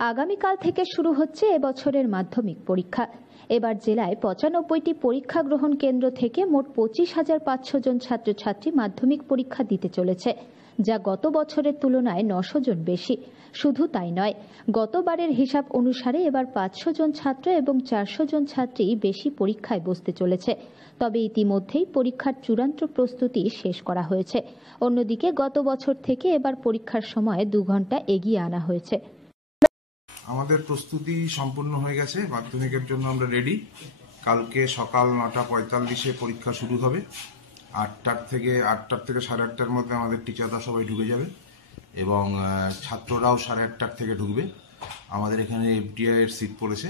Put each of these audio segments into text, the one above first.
আগামীকাল থেকে শুরু হচ্ছে এবছরের মাধ্যমিক পরীক্ষা। এবার জেলায় ৯৫টি পরীক্ষা গ্রহণ কেন্দ্র থেকে মোট ২৫,৫০০ জন ছাত্রছাত্রী মাধ্যমিক পরীক্ষা দিতে চলেছে, যা গত বছরের তুলনায় ৯০০ জন বেশি। শুধু তাই নয়, গতবারের হিসাব অনুসারে এবার ৫০০ জন ছাত্র এবং ৪০০ জন ছাত্রী বেশি পরীক্ষায় বসতে চলেছে। তবে ইতিমধ্যেই পরীক্ষার চূড়ান্ত প্রস্তুতি শেষ করা হয়েছে। অন্যদিকে গত বছর থেকে এবার পরীক্ষার সময় ২ ঘন্টা এগিয়ে আনা হয়েছে। আমাদের প্রস্তুতি সম্পূর্ণ হয়ে গেছে। মাধ্যমিকের জন্য আমরা রেডি। কালকে সকাল ৯:৪৫-এ পরীক্ষা শুরু হবে। ৮টার থেকে ৮:৩০-৮টার মধ্যে আমাদের টিচাররা সবাই ঢুকে যাবে এবং ছাত্ররাও ৮:৩০ থেকে ঢুকবে। আমাদের এখানে এফডিআই এর সিট পড়েছে,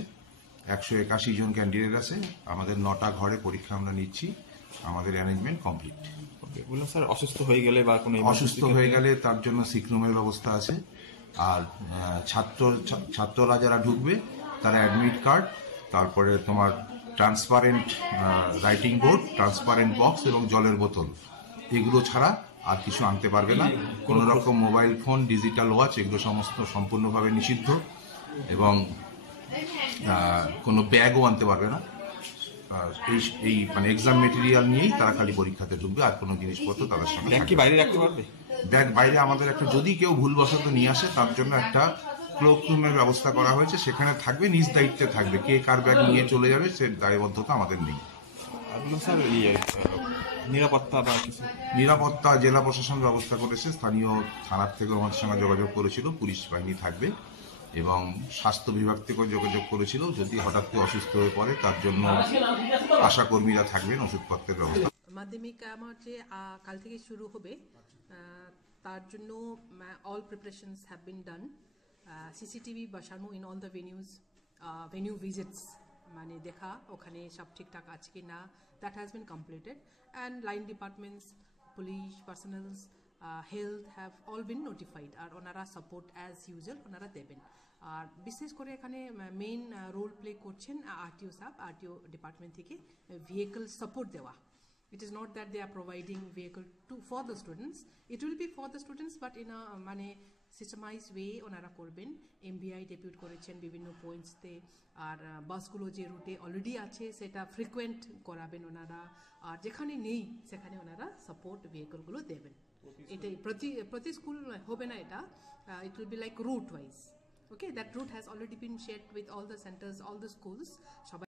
১৮১ জন ক্যান্ডিডেট আছে। আমাদের ৯টা ঘরে পরীক্ষা আমরা নিচ্ছি। আমাদের অ্যারেঞ্জমেন্ট কমপ্লিট। বলুন স্যার, অসুস্থ হয়ে গেলে বা কোনো অসুস্থ হয়ে গেলে তার জন্য সিক রুমের ব্যবস্থা আছে। আর ছাত্ররা যারা ঢুকবে তারা অ্যাডমিট কার্ড, তারপরে তোমার transparent writing board, transparent box এবং জলের বোতল, এগুলো ছাড়া আর কিছু আনতে পারবে না। কোনো রকম মোবাইল ফোন, ডিজিটাল ওয়াচ, এগুলো সমস্ত সম্পূর্ণভাবে নিষিদ্ধ এবং কোনো ব্যাগও আনতে পারবে না। এই মানে এক্সাম মেটেরিয়াল নিয়েই তারা খালি পরীক্ষাতে ঢুকবে, আর কোনো জিনিসপত্র তাদের সঙ্গে ব্যাগ কি বাইরে রাখতে পারবে? ব্যাগ বাইরে আমাদের একটা, যদি কেউ ভুলবশত নিয়ে আসে তার জন্য একটা ক্লোক রুমের ব্যবস্থা করা হয়েছে, সেখানে থাকবে, নিজ দায়িত্বে থাকবে। কে কার ব্যাগ নিয়ে চলে যাবে সে দায়বদ্ধতা আমাদের নেই। স্যার, নিরাপত্তা বা কিছু? নিরাপত্তা জেলা প্রশাসন ব্যবস্থা করেছে। স্থানীয় থানার থেকে আমাদের সঙ্গে যোগাযোগ করেছিল, পুলিশ বাহিনী থাকবে এবং স্বাস্থ্য বিভাগ থেকে যোগাযোগ করেছিল। যদি হঠাৎ করে অসুস্থ হয়ে পড়ে তার জন্য আশা কর্মীরা থাকবেন, ওষুধপত্রের ব্যবস্থা। মাধ্যমিক আমার যে কাল থেকে শুরু হবে, তার জন্য all preparations have been done. CCTV বসানো in all the venue visits, মানে দেখা ওখানে সব ঠিকঠাক আছে কি না, that has been completed. And line departments, police personals, health have all been notified. আর ওনারা সাপোর্ট অ্যাজ ইউজুয়াল ওনারা দেবেন। আর বিশেষ করে এখানে মেইন রোল প্লে করছেন আরটিও ডিপার্টমেন্ট থেকে ভেহিকল সাপোর্ট দেওয়া। It is not that they are providing vehicle for the students. It will be for the students, but in a systemized way ওনারা করবেন। এমবিআই ডেপুট করেছেন বিভিন্ন পয়েন্টসতে। আর বাসগুলো যে রুটে অলরেডি আছে সেটা ফ্রিকুয়েন্ট করাবেন ওনারা। আর যেখানে নেই সেখানে ওনারা সাপোর্ট ভেহিকলগুলো দেবেন। এটাই প্রতি স্কুল হবে না এটা, it will be like route wise. Okay, that route has already been shared with all the centers, all the schools.